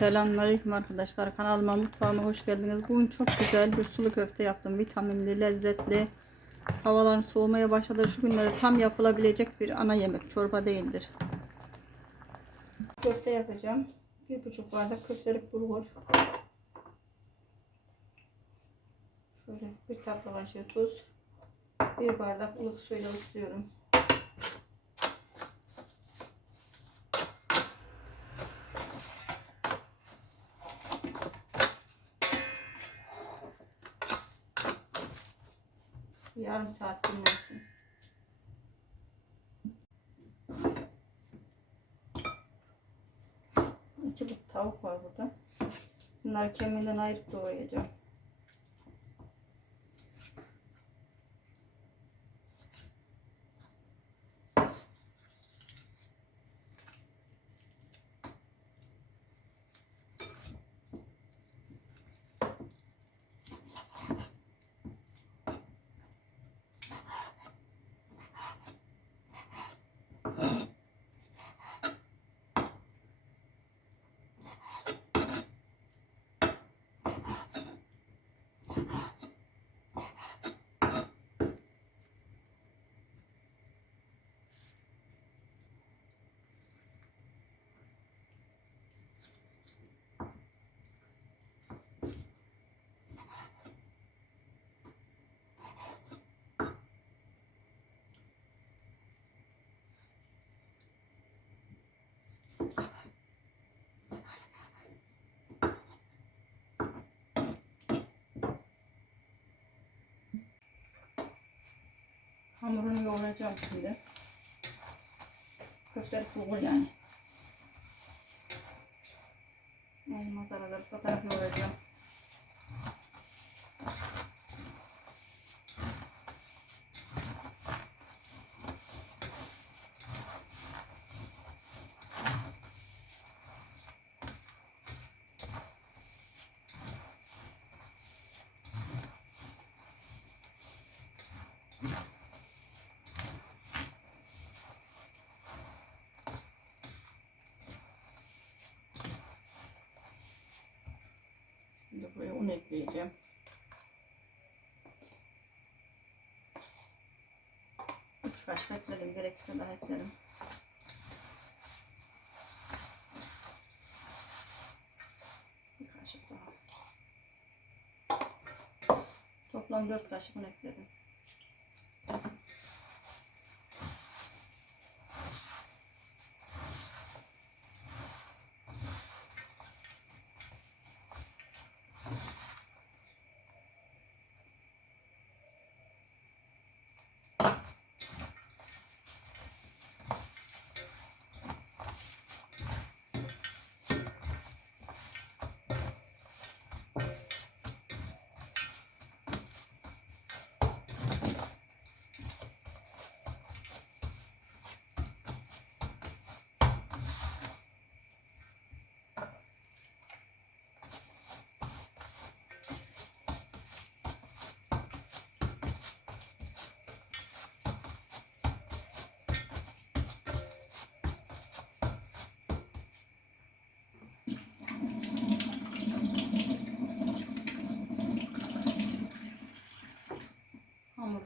Selamünaleyküm arkadaşlar. Kanalıma mutfağıma hoş geldiniz. Bugün çok güzel bir sulu köfte yaptım. Vitaminli, lezzetli. Havaların soğumaya başladığı şu günlerde tam yapılabilecek bir ana yemek. Çorba değildir. Köfte yapacağım. Bir buçuk bardak köftelik bulgur. Şöyle bir tatlı kaşığı tuz. Bir bardak ılık suyla ıslıyorum. Yarım saat dinlensin. İki tavuk var burada. Bunları kemiğinden ayırıp doğrayacağım. Hamurunu yoğuracağım şimdi. Köftelik bulgur yani. Elma azar azar satarak yoğuracağım. Şimdi buraya un ekleyeceğim. Kaşık ekledim. Gerekirse daha eklerim. Bir kaşık daha. Toplam dört kaşık un ekledim.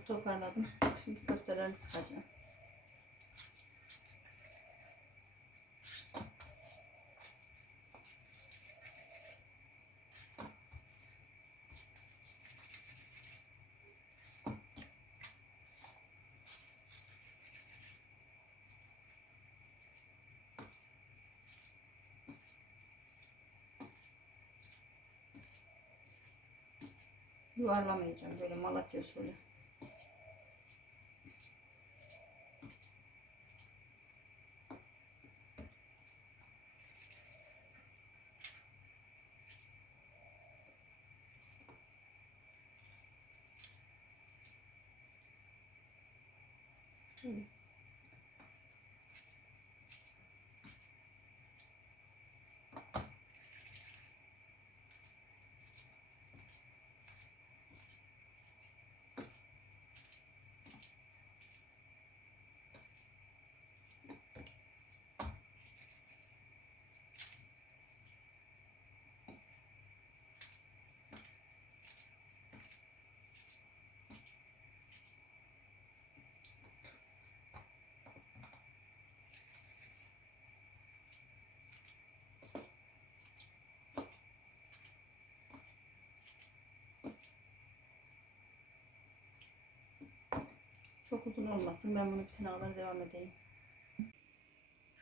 Toparladım. Şimdi köftelerini sıkacağım. Yuvarlamayacağım böyle Malatya usulü. Şöyle. Çok uzun olmasın. Ben bunu tane alır devam edeyim.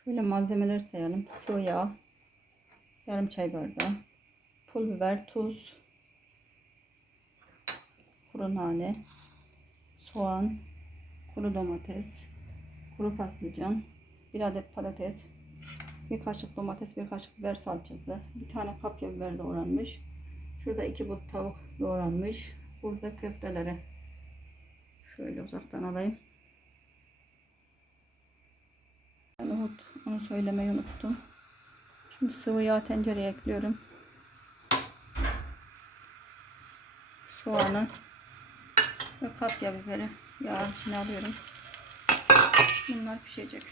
Şöyle malzemeler sayalım. Sıvı yağ. Yarım çay bardağı. Pul biber, tuz. Kuru nane. Soğan. Kuru domates. Kuru patlıcan. Bir adet patates. Bir kaşık domates, bir kaşık biber salçası. Bir tane kapya biber doğranmış. Şurada iki but tavuk doğranmış. Burada köfteleri. Şöyle uzaktan alayım. Nohut, onu söylemeyi unuttum. Şimdi sıvı yağ tencereye ekliyorum. Soğanı ve kapya biberi yağ içine alıyorum. Bunlar pişecek.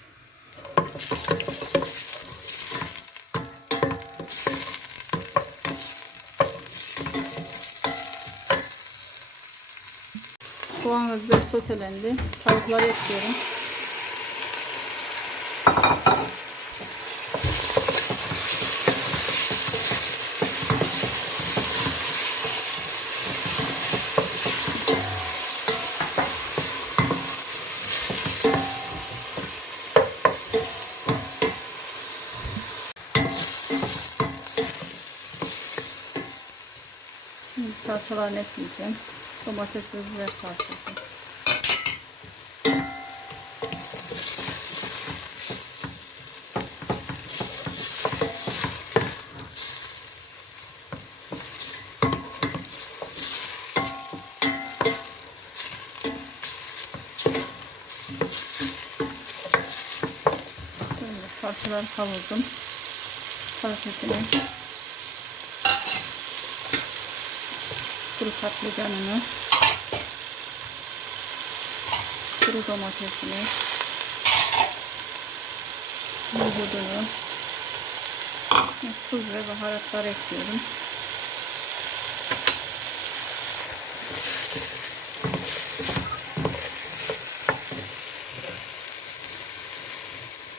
Soğan ve biber sotelendi. Tavukları ekliyorum. Şimdi salçalarını ekleyeceğim. Domates ve biber salçası. Şimdi salçaları kavurdum. Patatesini kuru patlıcanını, kuru domatesini, nohudunu, tuz ve baharatlar ekliyorum.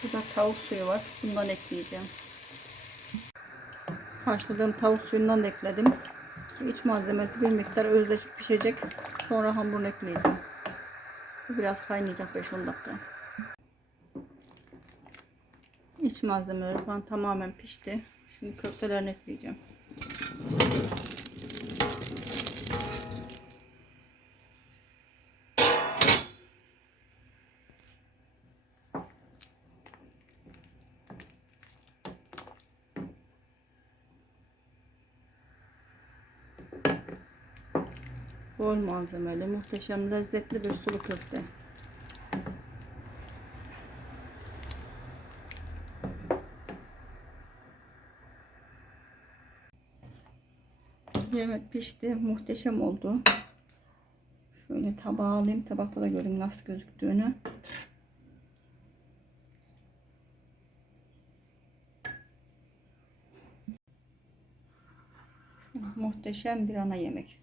Burada tavuk suyu var. Bundan ekleyeceğim. Haşladığım tavuk suyundan da ekledim. İç malzemesi bir miktar özleşip pişecek. Sonra hamurunu ekleyeceğim. Biraz kaynayacak 5-10 dakika. İç malzemeler falan tamamen pişti. Şimdi köftelerini ekleyeceğim. Bol malzemeli, muhteşem, lezzetli bir sulu köfte. Yemek pişti, muhteşem oldu. Şöyle tabağa alayım, tabakta da görün nasıl gözüktüğünü. Muhteşem bir ana yemek.